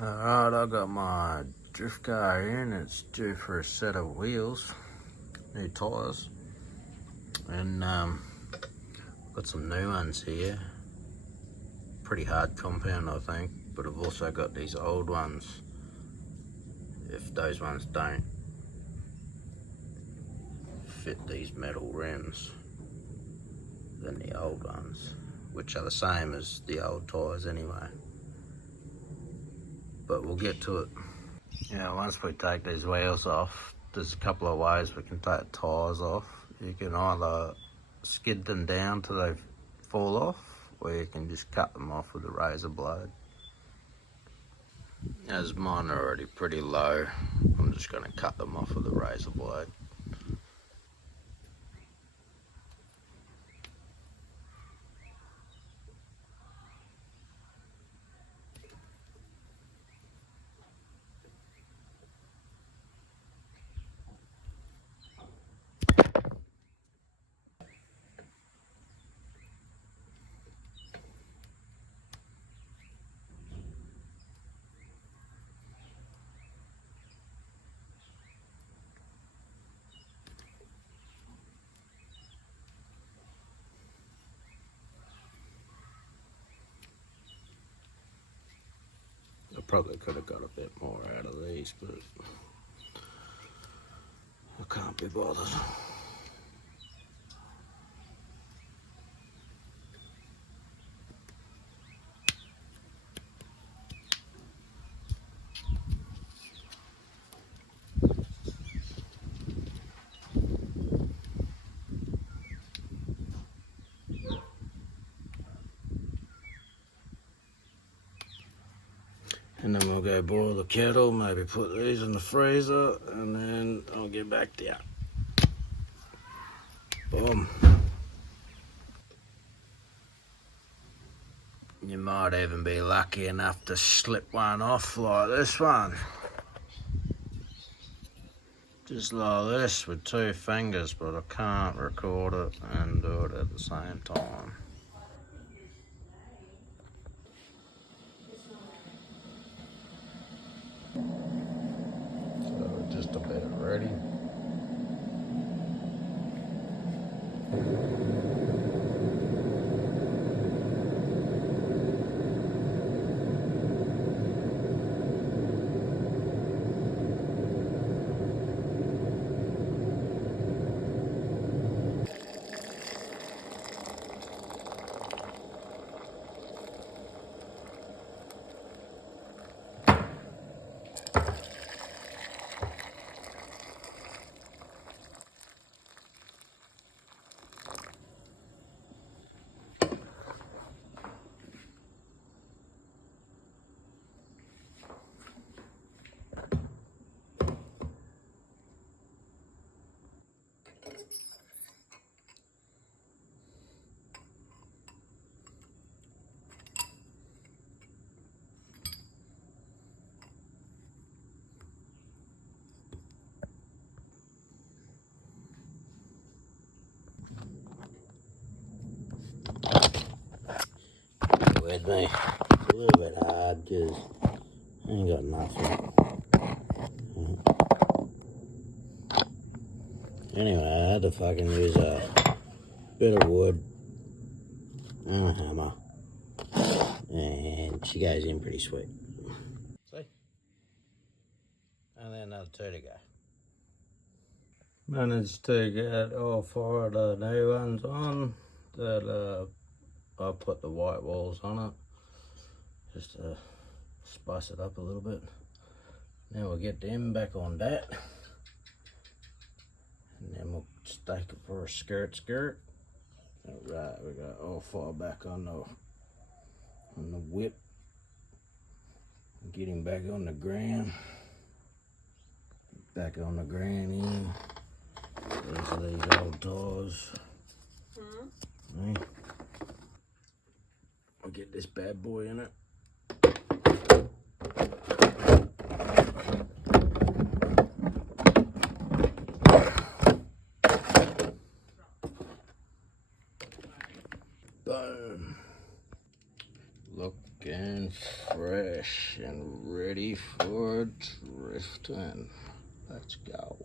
Alright, I got my drift car in. It's due for a set of wheels, new tyres, and got some new ones here. Pretty hard compound, I think, but I've also got these old ones. If those ones don't fit these metal rims, then the old ones, which are the same as the old tyres anyway. But we'll get to it. Yeah, once we take these wheels off, there's a couple of ways we can take the tyres off. You can either skid them down till they fall off, or you can just cut them off with a razor blade. As mine are already pretty low, I'm just going to cut them off with a razor blade. I probably could have got a bit more out of these, but I can't be bothered. And then we'll go boil the kettle, maybe put these in the freezer, and then I'll get back to you. Boom. You might even be lucky enough to slip one off like this one. Just like this with 2 fingers, but I can't record it and do it at the same time. So just about ready. With me. It's a little bit hard because I ain't got nothing. Anyway, I had to fucking use a bit of wood and a hammer, and she goes in pretty sweet. See? And then another 2 to go. Managed to get all 4 of the new ones on. That I put the white walls on it just to spice it up a little bit. Now we'll get them back on that, and then we'll stake it for a skirt. Alright, we got all 4 back on the whip. Get him back on the ground. Back on the ground in. These are these old tires. Right. I'll get this bad boy in it. Boom. Looking fresh. fresh and ready for drifting. Let's go.